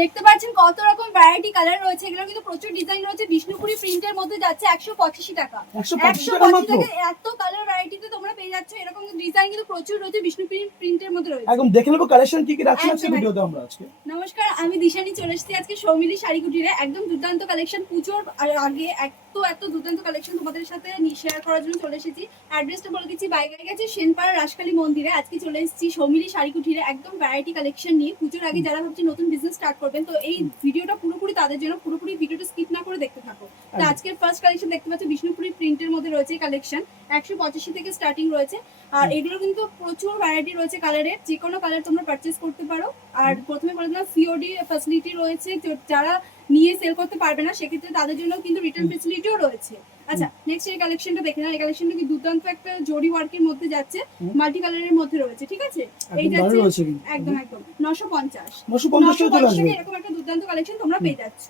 দেখতে পাচ্ছেন কত রকম ভ্যারাইটি কালার রয়েছে। এগুলো কিন্তু প্রচুর ডিজাইন রয়েছে। বিষ্ণুপুরি প্রিন্টের মধ্যে যাচ্ছে একশো পঁচাশি টাকা। একশো পঁচিশ টাকা এত কালার ভ্যারাইটিতে তোমরা পেয়ে যাচ্ছ। এরকম ডিজাইন কিন্তু প্রচুর রয়েছে বিষ্ণুপুরি প্রিন্টের মধ্যে রয়েছে। একদম দেখে নেব কালেকশন কি কি রাখছেন আজকে ভিডিওতে আমরা আজকে। নমস্কার আমি দিশানি চলে এসেছি আজকে সৌমিলি শাড়ি কুটিরে একদম দুর্দান্ত কালেকশন পুজোর আগে এত এত দুর্দান্ত কালেকশন তোমাদের সাথে শেয়ার করার জন্য চলে এসেছি। অ্যাড্রেসটা বলে দিচ্ছি বাইরে গেছে সেনপাড়া রাসকালী মন্দিরে। আজকে চলে এসেছি সৌমিলি শাড়ি কুটিরে একদম ভ্যারাইটি কালেকশন নিয়ে পুজোর আগে যারা ভাবছে নতুন বিজনেস স্টার্ট করবেন। তো এই ভিডিওটা পুরোপুরি তাদের জন্য পুরোপুরি ভিডিওটা স্কিপ না করে দেখতে থাকো। তো আজকের ফার্স্ট কালেকশন দেখতে পাচ্ছ বিষ্ণুপুরি প্রিন্টের মধ্যে রয়েছে কালেকশন একশো পঁচাশি থেকে স্টার্টিং রয়েছে। আর এগুলো কিন্তু প্রচুর ভ্যারাইটি রয়েছে কালারের যে কোনো কালার তোমরা পারচেস করতে পারো। আর প্রথমে বলে দিলাম সিওডি ফ্যাসিলিটি রয়েছে। যারা নিয়ে সেল করতে পারবে না সেক্ষেত্রে তাদের জন্য কিন্তু রিটার্ন। ফেসিলিটিও রয়েছে। আচ্ছা নেক্সট এই কালেকশনটা দেখে নাও। এই কালেকশনটা কি দুর্দান্ত একটা জরি ওয়ার্কের মধ্যে যাচ্ছে। মাল্টি কালারের মধ্যে রয়েছে ঠিক আছে? এই হচ্ছে যাচ্ছে একদম একদম। নশো পঞ্চাশ। নশো পঞ্চাশ নশো টাকা চলে পঞ্চাশ আসবে। টাকা এরকম একটা দুর্দান্ত কালেকশন তোমরা পেয়ে যাচ্ছ।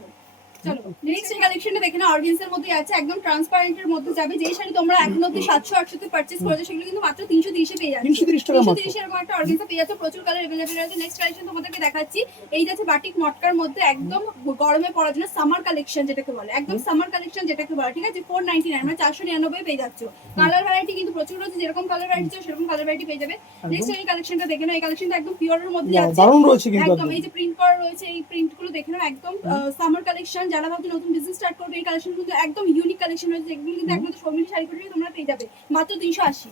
চলো নেক্সট এই কালেকশনটা দেখে না অর্গেন্সের মধ্যে আছে একদম ট্রান্সপারেন্টের মধ্যে যাবে। যেই শাড়ি তোমরা এখন অব্দি সাতশো আটশোতে পারচেস করেছ সেগুলো কিন্তু মাত্র তিনশো তিরিশে পেয়ে যাচ্ছে। তিনশো তিরিশ টাকা তিরিশ এরকম একটা অর্গেন্সা পেয়ে যাচ্ছে প্রচুর কালার এভেলেবেল রয়েছে নেক্সট কালেকশন তোমাদেরকে দেখাচ্ছি এই যাচ্ছে বাটিক মটকার মধ্যে একদম গরমে পড়ার জন্য সামার কালেকশন যেটাকে বলে একদম সামার কালেকশন যেটাকে বলে ঠিক আছে? ফোর নাইনটি নাইন মানে চারশো নিরানব্বই পেয়ে যাচ্ছ। কালার ভ্যারাইটি কিন্তু প্রচুর রয়েছে যেরকম কালার ভ্যারাইটি চাও সেরকম কালার ভ্যারাইটি পেয়ে যাবে। নেক্সট এই কালেকশনটা দেখে নাও এই কালেকশনটা একদম পিওরের মধ্যে Wow, দারুণ রয়েছে কিন্তু একদম একদম। এই যে প্রিন্ট করা রয়েছে এই প্রিন্টগুলো দেখে নাও একদম সামার কালেকশন যারা ভাবছে নতুন বিজনেস স্টার্ট করবে এই কালেকশন কিন্তু একদম ইউনিক কালেকশন রয়েছে। এগুলো কিন্তু। একমাত্র সৌমিলি শাড়ি করে তোমরা পেয়ে যাবে। মাত্র তিনশো আশি।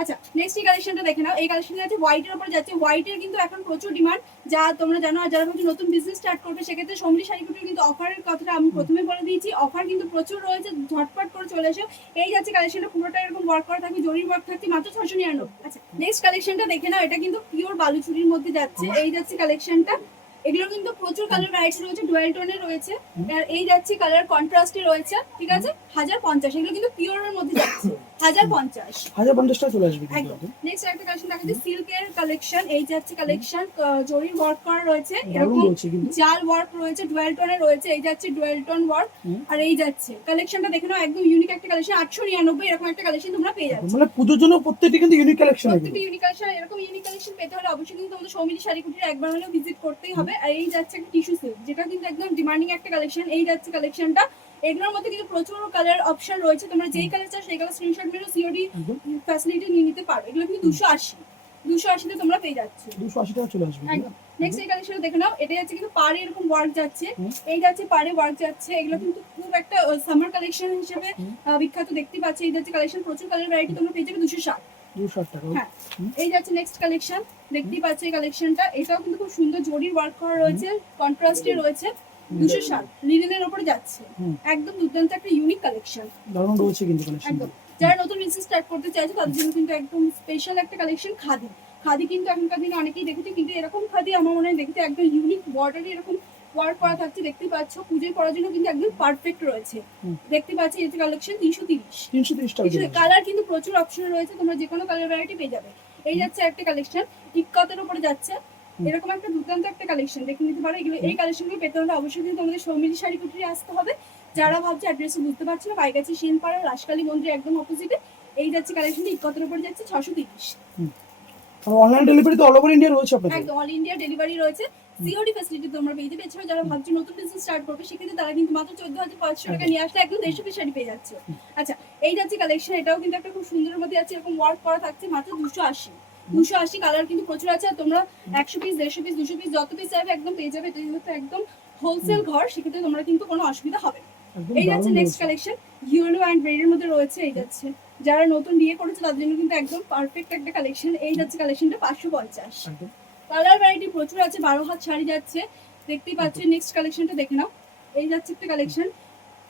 আচ্ছা নেক্সট এই কালেকশনটা দেখে নাও। এই কালেকশনটা আছে হোয়াইটের উপর যাচ্ছে। হোয়াইটের কিন্তু এখন প্রচুর ডিমান্ড যা তোমরা জানো আর যারা ভাবছে নতুন বিজনেস স্টার্ট করবে সেক্ষেত্রে সৌমিলি শাড়ি কুটির কিন্তু অফারের কথাটা আমি প্রথমে বলে দিয়েছি। অফার কিন্তু প্রচুর রয়েছে। ঝটপট করে চলে এসো। এই যাচ্ছে কালেকশনটা পুরোটা এরকম ওয়ার্ক করা থাকবে। জরির ওয়ার্ক থাকছে। মাত্র ছশো নিরানব্বই। আচ্ছা নেক্সট কালেকশনটা দেখে নাও। এটা কিন্তু পিওর বালুচুরির মধ্যে যাচ্ছে। এই যাচ্ছে কালেকশনটা এগুলো কিন্তু প্রচুর কালার ভ্যারাইটি রয়েছে ডুয়েল টোনের রয়েছে। আর এই যাচ্ছে কালার কন্ট্রাস্টে রয়েছে ঠিক আছে? হাজার পঞ্চাশ এগুলো কিন্তু পিওরের মধ্যে যাচ্ছে। হাজার পঞ্চাশ হাজার চলে আসবে। নেক্সট একটা কালেকশন দেখা যাচ্ছে সিল্কের কালেকশন এই যাচ্ছে কালেকশন জরির ওয়ার্ক করা রয়েছে এরকম জাল ওয়ার্ক রয়েছে ডুয়েল টোনে রয়েছে এই যাচ্ছে ডুয়েল টোন ওয়ার্ক আর এই যাচ্ছে কালেকশনটা দেখে নাও একদম ইউনিক একটা কালেকশন আটশো নিরানব্বই এরকম একটা কালেকশন তোমরা পেয়ে যাচ্ছ। মানে পুজোর জন্য প্রত্যেকটি কিন্তু ইউনিক কালেকশন প্রত্যেকটা ইউনিক কালেকশন এরকম ইউনিক কালেকশন পেতে হলে অবশ্যই কিন্তু তোমাদের সৌমিলি শাড়ি কুটির একবার হলেও ভিজিট করতেই হবে। এই যাচ্ছে একটা টিস্যু সিল্ক যেটা কিন্তু একদম ডিমান্ডিং একটা কালেকশন এই যাচ্ছে কালেকশনটা এগুলোর মধ্যে কিন্তু প্রচুর কালার অপশন রয়েছে। তোমরা যেই কালার চাও সেই কালার স্ক্রিনশট মেরে সিওডি ফ্যাসিলিটি নিয়ে নিতে পারো। এগুলো কিন্তু দুশো আশি। দুশো আশিতে তোমরা পেয়ে যাচ্ছ। দুশো আশি টাকা চলে আসবে নেক্সট এই কালেকশন দেখে নাও। এটা যাচ্ছে কিন্তু পাড়ে এরকম ওয়ার্ক যাচ্ছে। এই যাচ্ছে পাড়ে ওয়ার্ক যাচ্ছে। এগুলো কিন্তু খুব একটা সামার কালেকশন হিসেবে বিখ্যাত দেখতে পাচ্ছি। এই যাচ্ছে কালেকশন প্রচুর কালার ভ্যারাইটি তোমরা পেয়ে যাবে দুশো ষাট। টাকা হ্যাঁ। এই যাচ্ছে নেক্সট কালেকশন দেখতেই পাচ্ছ এই কালেকশনটা এটাও কিন্তু খুব সুন্দর জরির ওয়ার্ক করা রয়েছে কন্ট্রাস্টে রয়েছে দুশো ষাট। লিনেনের ওপরে যাচ্ছে। একদম দুর্দান্ত একটা ইউনিক কালেকশন দারুণ রয়েছে কিন্তু কালেকশন একদম। যারা নতুন বিজনেস স্টার্ট করতে চাইছে তাদের জন্য কিন্তু একদম স্পেশাল একটা কালেকশন খাদি। খাদি কিন্তু এখনকার দিনে অনেকেই দেখেছে কিন্তু এরকম খাদি আমার মনে হয় দেখতে একদম ইউনিক বর্ডারে এরকম ওয়ার্ক করা থাকছে দেখতে পাচ্ছ পুজোয় করার জন্য কিন্তু একদম পারফেক্ট রয়েছে। দেখতে পাচ্ছি এই কালেকশন তিনশো তিরিশ। তিনশো তিরিশ কালার কিন্তু প্রচুর অপশন রয়েছে তোমরা যে কোনো কালার ভ্যারাইটি পেয়ে যাবে। এই যাচ্ছে একটা কালেকশন ইক্কাতের উপরে যাচ্ছে। এরকম একটা দুর্দান্ত একটা কালেকশন দেখে নিতে পারো। এগুলো এই কালেকশনগুলো পেতে হলে অবশ্যই কিন্তু তোমাদের সৌমিলি শাড়ি কুটিরে আসতে হবে। যারা ভাবছে অ্যাড্রেস বুঝতে পারছে না বাইকাছি সেনপাড়া রাসকালী মন্দির একদম অপোজিটে এই যাচ্ছে কালেকশন ইক্কাতের উপরে যাচ্ছে ছশো তিরিশ। অনলাইন ডেলিভারি তো অল ওভার ইন্ডিয়া রয়েছে আপনাদের? একদম অল ইন্ডিয়া ডেলিভারি রয়েছে। সিওডি ফ্যাসিলিটি তোমরা পেয়ে যাবে। এছাড়া যারা ভাবছ নতুন বিজনেস স্টার্ট করবে সেক্ষেত্রে তারা কিন্তু মাত্র চোদ্দ হাজার পাঁচশো টাকা নিয়ে আসলে একদম দেড়শো পিস শাড়ি পেয়ে যাচ্ছে। আচ্ছা এই যাচ্ছে কালেকশন এটাও কিন্তু একটা খুব সুন্দরের মধ্যে আছে। এরকম ওয়ার্ক করা থাকছে মাত্র দুশো আশি। দুশো আশি কালার কিন্তু প্রচুর আছে। আর তোমরা একশো পিস দেড়শো পিস দুশো পিস যত পিস চাইবে একদম পেয়ে যাবে। এটা যেহেতু একদম হোলসেল ঘর সেক্ষেত্রে তোমরা কিন্তু কোনো অসুবিধা হবে না। এই যাচ্ছে next collection yellow and red মধ্যে রয়েছে এই যাচ্ছে। যারা নতুন বিয়ে করেছে তাদের জন্য কিন্তু একদম পারফেক্ট একটা কালেকশন এই যাচ্ছে কালেকশনটা পাঁচশো পঞ্চাশ। কালার ভ্যারাইটি প্রচুর আছে বারো হাত শাড়ি যাচ্ছে। দেখতেই পাচ্ছি নেক্সট কালেকশনটা দেখে নাও। এই যাচ্ছে একটা কালেকশন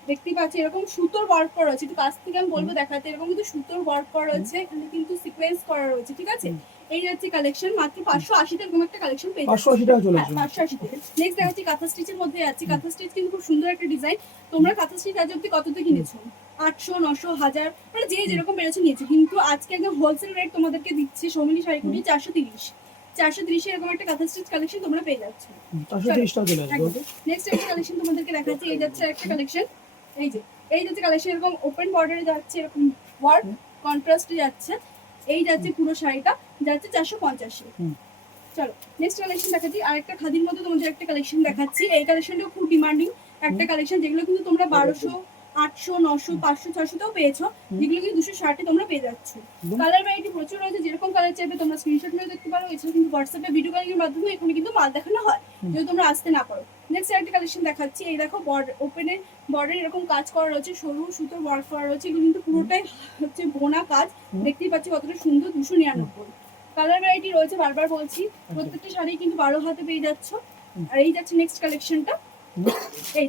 দেখতেই পাচ্ছি এরকম সুতোর ওয়ার্ক করা রয়েছে। একটু কাছ থেকে আমি বলব দেখাতে এরকম কিন্তু সুতোর ওয়ার্ক করা রয়েছে। এখানে কিন্তু সিকোয়েন্স করা রয়েছে ঠিক আছে? এই যাচ্ছে কালেকশন মাত্র পাঁচশো আশিতে এরকম একটা কালেকশন পেয়ে পাঁচশো আশি টাকা চলে হ্যাঁ, পাঁচশো আশিতে। নেক্সট দেখাচ্ছি কাঁথা স্টিচের মধ্যে যাচ্ছে কাঁথা স্টিচ কিন্তু খুব সুন্দর একটা ডিজাইন তোমরা কাঁথা স্টিচ আজ অব্দি কততে কিনেছো? আটশো নশো হাজার মানে যে যেরকম পেরেছে নিয়েছে। কিন্তু আজকে একদম হোলসেল রেট তোমাদেরকে দিচ্ছে সৌমিলি শাড়ি কুটি চারশো তিরিশ। চারশো তিরিশে এরকম একটা কাঁথা স্টিচ কালেকশন তোমরা পেয়ে যাচ্ছ। চারশো চলে আসবে নেক্সট একটা কালেকশন তোমাদেরকে দেখাচ্ছি এই যাচ্ছে একটা কালেকশন এই যে এই যাচ্ছে কালেকশন এরকম ওপেন বর্ডারে যাচ্ছে এরকম ওয়ার্ক কন্ট্রাস্টে যাচ্ছে। এই যাচ্ছে পুরো শাড়িটা যাচ্ছে চারশো পঞ্চাশে। চলো নেক্সট কালেকশন দেখাচ্ছি আরেকটা খাদির মধ্যে তোমাদের একটা কালেকশন দেখাচ্ছি। এই কালেকশনটা খুব ডিমান্ডিং একটা কালেকশন যেগুলো কিন্তু তোমরা বারোশো আটশো নশো পাঁচশো ছশোতেও পেয়েছ। যেগুলো কিন্তু দুশো ষাটে তোমরা পেয়ে যাচ্ছ। কালার ভ্যারাইটি প্রচুর রয়েছে যেরকম কালার চাইবে তোমরা স্ক্রিনশট নিয়ে দেখতে পারো এছাড়া কিন্তু হোয়াটসঅ্যাপে ভিডিও কলিং এর মাধ্যমে এখানে কিন্তু মাল দেখানো হয়। যদি তোমরা আসতে না পারো। নেক্সট একটা কালেকশন দেখাচ্ছি এই দেখো বর্ডার ওপেনে বর্ডার এরকম কাজ করা রয়েছে সরু সুতোর ওয়ার্ক করা রয়েছে এগুলো কিন্তু পুরোটাই হচ্ছে বোনা কাজ দেখতেই পাচ্ছি কতটা সুন্দর দুশো নিরানব্বই। কালার ভ্যারাইটি রয়েছে বারবার বলছি প্রত্যেকটা শাড়ি কিন্তু বারো হাতে পেয়ে যাচ্ছ। আর এই যাচ্ছে নেক্সট কালেকশনটা। এই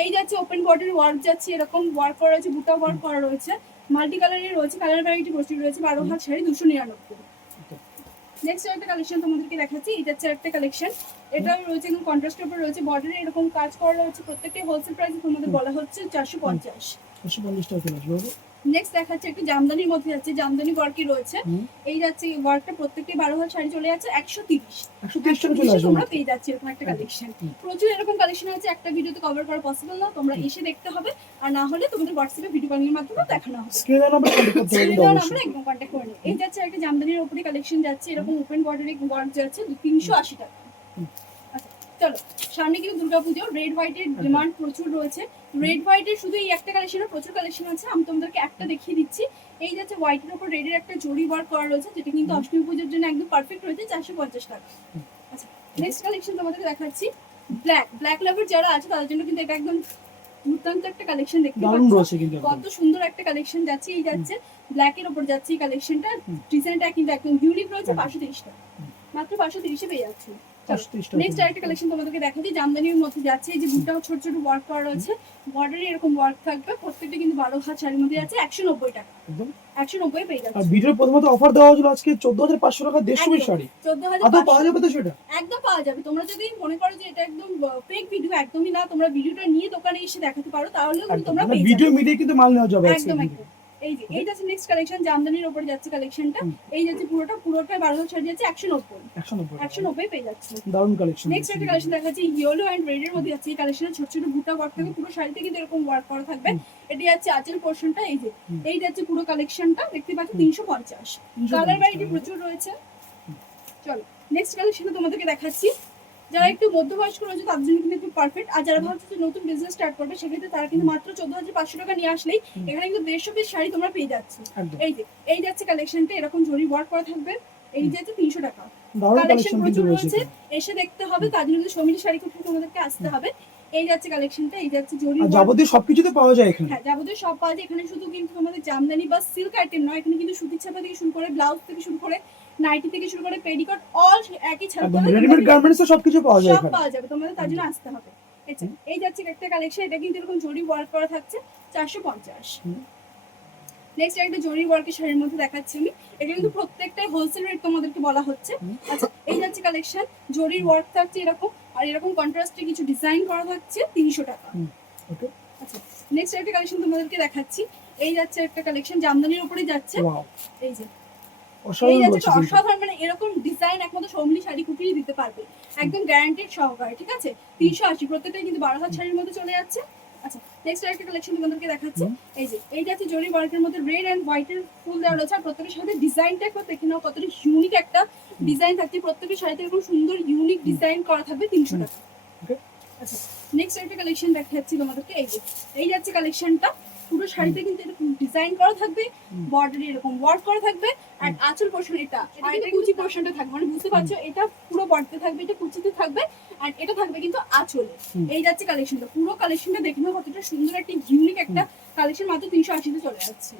এই যাচ্ছে ওপেন বর্ডার ওয়ার্ক যাচ্ছে, এরকম ওয়ার্ক করা রয়েছে বুটা ওয়ার্ক করা রয়েছে। মাল্টি কালারের রয়েছে কালার ভ্যারাইটি প্রচুর রয়েছে, বারো হাত শাড়ি দুশো নিরানব্বই। নেক্সট একটা কালেকশন তোমাদেরকে দেখাচ্ছি, এটা হচ্ছে একটা কালেকশন এটাও রয়েছে এবং কন্ট্রাস্ট উপর রয়েছে বর্ডারে এরকম কাজ করা রয়েছে প্রত্যেকটা হোলসেল প্রাইস তোমাদের বলা হচ্ছে চারশো পঞ্চাশ। চারশো পঞ্চাশ টাকা। নেক্সট দেখাচ্ছে একটু জামদানির মধ্যে যাচ্ছে জামদানি ওয়ার্কই রয়েছে। এই যাচ্ছে ওয়ার্কটা প্রত্যেকটি বারো হাত শাড়ি চলে যাচ্ছে একশো তিরিশ। একশো তিরিশ তোমরা পেয়ে যাচ্ছে এরকম একটা কালেকশন প্রচুর এরকম কালেকশন আছে একটা ভিডিওতে কভার করা পসিবল না তোমরা এসে দেখতে হবে। আর না হলে তোমাদের হোয়াটসঅ্যাপে ভিডিও কলিং এর মাধ্যমে দেখানো হবে। স্ক্রিনে নাম্বার একদম কন্ট্যাক্ট করে নিই এই যাচ্ছে একটা জামদানির উপরে কালেকশন যাচ্ছে এরকম ওপেন বর্ডারে ওয়ার্ক যাচ্ছে তিনশো আশি টাকা। আচ্ছা চলো সামনে কিন্তু দুর্গাপুজো রেড হোয়াইটের ডিমান্ড প্রচুর রয়েছে। রেড হোয়াইটের শুধু এই একটা কালেকশনের প্রচুর কালেকশন আছে। আমি তোমাদেরকে একটা দেখিয়ে দিচ্ছি। এই যাচ্ছে হোয়াইটের উপর রেডের একটা জরি ওয়ার্ক করা রয়েছে যেটা কিন্তু অষ্টমী পুজোর জন্য একদম পারফেক্ট রয়েছে চারশো পঞ্চাশ টাকা। আচ্ছা নেক্সট কালেকশন তোমাদেরকে দেখাচ্ছি। ব্ল্যাক ব্ল্যাক লাভার যারা আছে তাদের জন্য কিন্তু এটা একদম দুর্দান্ত একটা কালেকশন দেখতে পাচ্ছ। কত সুন্দর একটা কালেকশন যাচ্ছে এই যাচ্ছে। ব্ল্যাক এর উপর যাচ্ছে এই কালেকশনটা। ডিজাইনটা কিন্তু একদম ইউনিক রয়েছে। পাঁচশো তিরিশ টাকা। মাত্র পাঁচশো তিরিশে পেয়ে যাচ্ছে। নেক্সট আরেকটা কালেকশন তোমাদেরকে দেখাচ্ছি জামদানির মধ্যে যাচ্ছে এই যে ছোট ছোট ওয়ার্ক করা রয়েছে। বর্ডারে এরকম ওয়ার্ক থাকবে। প্রত্যেকটা কিন্তু বারো হাত শাড়ির মধ্যে যাচ্ছে একশো নব্বই টাকা। একদম। একশো নব্বই পেয়ে আর যাচ্ছে ভিডিওর প্রথমত অফার দেওয়া হয়েছিল আজকে চোদ্দ হাজার পাঁচশো টাকা দেড়শো শাড়ি। চোদ্দ হাজার পাওয়া যাবে তো সেটা? একদম পাওয়া যাবে। তোমরা যদি মনে করো যে এটা একদম ফেক ভিডিও একদমই না তোমরা ভিডিওটা নিয়ে দোকানে এসে দেখাতে পারো কিন্তু তোমরা ভিডিও মিডিয়ে কিন্তু মাল নেওয়া যাবে একদম একদম। এই যে এই যাচ্ছে নেক্সট কালেকশন জামদানির উপরে যাচ্ছে কালেকশনটা এই যাচ্ছে পুরোটা পুরোটা বারো হাজার শাড়ি যাচ্ছে একশো নব্বই একশো নব্বই পেয়ে যাচ্ছে। দারুণ কালেকশন নেক্সট একটা কালেকশন দেখা যাচ্ছে ইয়েলো অ্যান্ড রেড এর মধ্যে যাচ্ছে। এই কালেকশনে ছোট ছোট বুটা ওয়ার্ক থাকবে পুরো শাড়িতে কিন্তু এরকম ওয়ার্ক করা থাকবে। এটি যাচ্ছে আঁচল পোর্শনটা এই যে। এই যাচ্ছে পুরো কালেকশনটা দেখতে পাচ্ছ তিনশো পঞ্চাশ। কালার ভ্যারাইটি প্রচুর রয়েছে। চলো নেক্সট কালেকশনে তোমাদেরকে দেখাচ্ছি। যারা একটু মধ্যবয়স্ক রয়েছে তাদের জন্য কিন্তু একটু পারফেক্ট আর যারা ভাবছে যে নতুন বিজনেস স্টার্ট করবে সেক্ষেত্রে তারা কিন্তু মাত্র চোদ্দ হাজার পাঁচশো টাকা নিয়ে আসলেই এখানে কিন্তু দেড়শো পিস শাড়ি তোমরা পেয়ে যাচ্ছে। এই যে এই যাচ্ছে কালেকশনটা এরকম জরি ওয়ার্ক করা থাকবে। এই যাচ্ছে তিনশো টাকা। কালেকশন প্রচুর রয়েছে। এসে দেখতে হবে। তার জন্য সমিলি শাড়ি কুঠি তোমাদেরকে আসতে হবে। এই যাচ্ছে কালেকশনটা এই যাচ্ছে জরি। যাবতীয় সবকিছুতে পাওয়া যায় এখানে। হ্যাঁ যাবতীয় সব পাওয়া যায়। এখানে শুধু কিন্তু তোমাদের জামদানি বা সিল্ক আইটেম নয় এখানে কিন্তু সুতির ছাপা থেকে শুরু করে ব্লাউজ থেকে শুরু করে নাইটি থেকে শুরু করে পেডিকট অল একই একদম রেডিমেড গার্মেন্টস সবকিছু পাওয়া যায় সব পাওয়া যাবে তোমাদের তার জন্য আসতে হবে। এই এই যাচ্ছে একটা কালেকশন এটা কিন্তু এরকম জরি ওয়ার্ক করা থাকছে চারশো পঞ্চাশ। নেক্সট একটা জরি ওয়ার্কের শাড়ির মধ্যে দেখাচ্ছি আমি। এগুলো কিন্তু প্রত্যেকটাই হোলসেল রেট তোমাদেরকে বলা হচ্ছে। আচ্ছা এই যাচ্ছে কালেকশন জরির ওয়ার্ক থাকছে এরকম আর এরকম কন্ট্রাস্টে কিছু ডিজাইন করা থাকছে তিনশো টাকা। ওকে আচ্ছা নেক্সট একটা কালেকশন তোমাদেরকে দেখাচ্ছি। এই যাচ্ছে একটা কালেকশন জামদানির উপরে যাচ্ছে। এই যে অসাধারণ মানে এরকম ডিজাইন একমাত্র সৌমলি শাড়ি কুটিয়ে দিতে পারবে। একদম গ্যারান্টেড সহকারে ঠিক আছে? তিনশো আশি প্রত্যেকটাই কিন্তু বারো হাত শাড়ির মধ্যে চলে যাচ্ছে। আচ্ছা নেক্সট একটা কালেকশন তোমাদেরকে দেখাচ্ছে। এই যে এই যাচ্ছে জরি ওয়ার্কের মধ্যে রেড অ্যান্ড হোয়াইটের ফুল দেওয়া রয়েছে। আর প্রত্যেকের সাথে ডিজাইনটা একবার দেখে নাও কতটা ইউনিক একটা ডিজাইন থাকছে। প্রত্যেকের শাড়িতে এরকম সুন্দর ইউনিক ডিজাইন করা থাকবে তিনশো টাকা। আচ্ছা নেক্সট একটা কালেকশন দেখাচ্ছি তোমাদেরকে। এই যে এই যাচ্ছে কালেকশনটা পুরো শাড়িতে কিন্তু এরকম ডিজাইন করা থাকবে বর্ডার এরকম ওয়ার্ক করা থাকবে আর আঁচল পোর্শন এটা আর এটা কুচি পোর্শনটা থাকবে মানে বুঝতে পারছ এটা পুরো বর্ডারে থাকবে এটা কুচিতে থাকবে আর এটা থাকবে কিন্তু আঁচলে। এই যাচ্ছে কালেকশনটা পুরো কালেকশনটা দেখে কতটা সুন্দর একটা ইউনিক একটা কালেকশন মাত্র তিনশো আশিতে চলে যাচ্ছে